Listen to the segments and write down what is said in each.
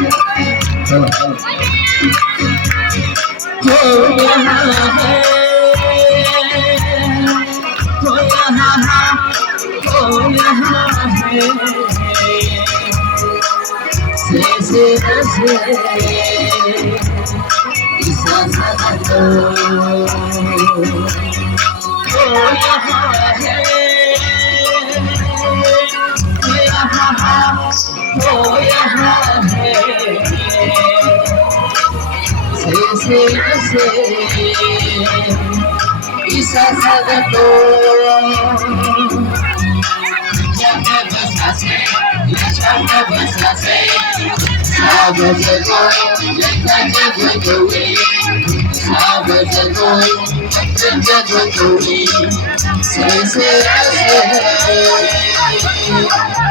चलो चलो हो यहाँ है हो यहाँ हो यहाँ है से ईसा सा तो हो यहाँ है हो यहाँ हो यहाँ है se isa sagato chaka basase chaka basase sabajago chaka jago sabajago chaka jago se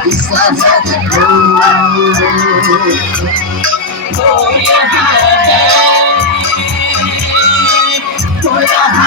isa sagato oh yeah oh yeah